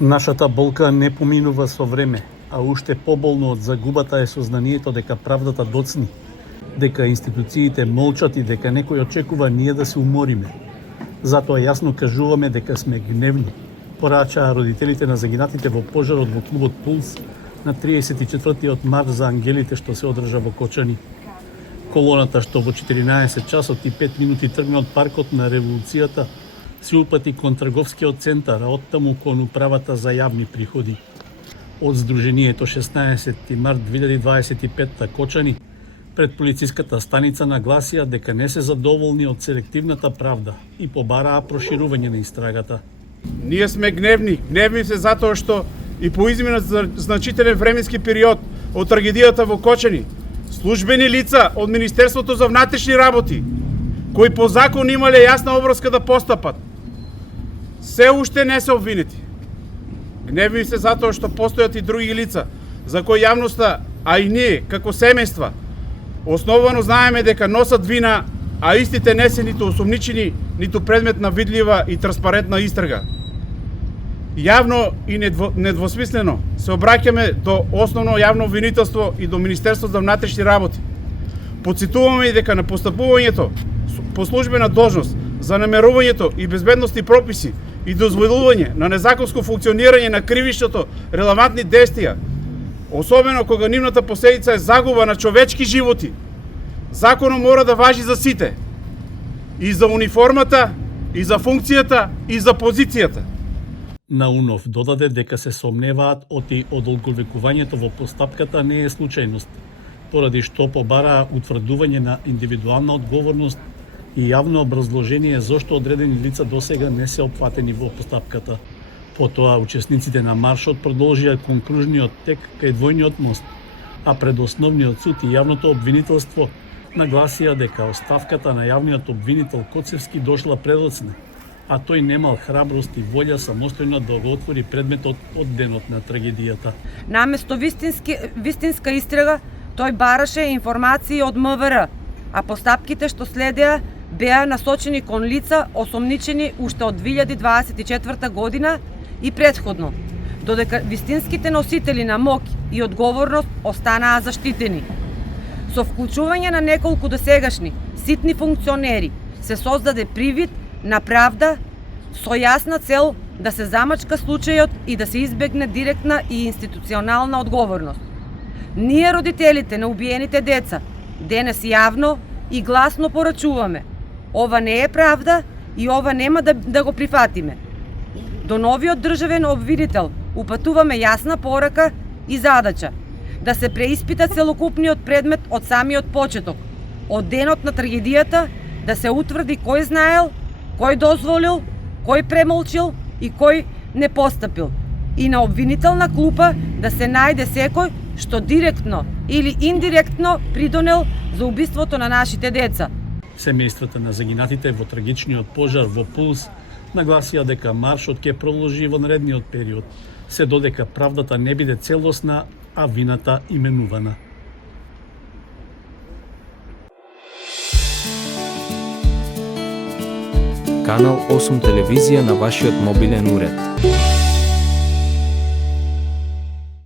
Нашата болка не поминува со време, а уште поболно од загубата е сознанието дека правдата доцни, дека институциите молчат и дека некој очекува ние да се умориме. Затоа јасно кажуваме дека сме гневни, порачаа родителите на загинатите во пожарот во клубот Пулс на 34 март за ангелите што се одржа во Кочани. Колоната што во 14 часот и 5 минути тргна од паркот на Револуцијата се упати кон трговскиот центар, а оттаму кон управата за јавни приходи. Од Сдруженијето 16 март 2025 Кочани пред полициската станица нагласија дека не се задоволни од селективната правда и побараа проширување на истрагата. Ние сме гневни се затоа што и по изминат значителен временски период од трагедијата во Кочани, службени лица од Министерството за внатрешни работи, кои по закон имале јасна обврска да постапат, се уште не се обвинети. Гневни се затоа што постојат и други лица, за кои јавноста, а и ние, како семејства, основано знаеме дека носат вина, а истите не се ниту осомничени, ниту предмет на видлива и транспарентна истрага. Јавно и недвосмислено се обраќаме до основно јавно обвинителство и до Министерство за внатрешни работи. Потсетуваме и дека на постапувањето по службена должност, за намерувањето и безбедности прописи и дозволување на незаконско функционирање на кривишното релевантни действија, особено кога нивната последица е загуба на човечки животи, законот мора да важи за сите. И за униформата, и за функцијата, и за позицијата. Наунов додаде дека се сомневаат оти одолговекувањето во постапката не е случајност, поради што побараа утврдување на индивидуална одговорност и јавно образложение зошто одредени лица досега не се опфатени во постапката. Потоа учесниците на маршот продолжија кон кружниот тек кај двојниот мост, а пред основниот суд и јавното обвинителство нагласија дека оставката на јавниот обвинител Коцевски дошла предоцна, а тој немал храброст и волја самостојно да го отвори предметот од денот на трагедијата. Наместо вистинска истрага, тој бараше информации од МВР, а постапките што следеа беа насочени кон лица осомничени уште од 2024 година и претходно, додека вистинските носители на моќ и одговорност останаа заштитени. Со вклучување на неколку досегашни ситни функционери се создаде привид на правда со јасна цел да се замачка случајот и да се избегне директна и институционална одговорност. Ние, родителите на убиените деца, денес јавно и гласно порачуваме: ова не е правда и ова нема да го прифатиме. До новиот државен обвинител упатуваме јасна порака и задача да се преиспита целокупниот предмет од самиот почеток, од денот на трагедијата, да се утврди кој знаел, кој дозволил, кој премолчил и кој не постапил. И на обвинителна клупа да се најде секој што директно или индиректно придонел за убиството на нашите деца. Семејствата на загинатите во трагичниот пожар во Пулс нагласија дека маршот ќе продолжи во наредниот период, се додека правдата не биде целосна, а вината именувана. Канал 8 телевизија на вашиот мобилен уред.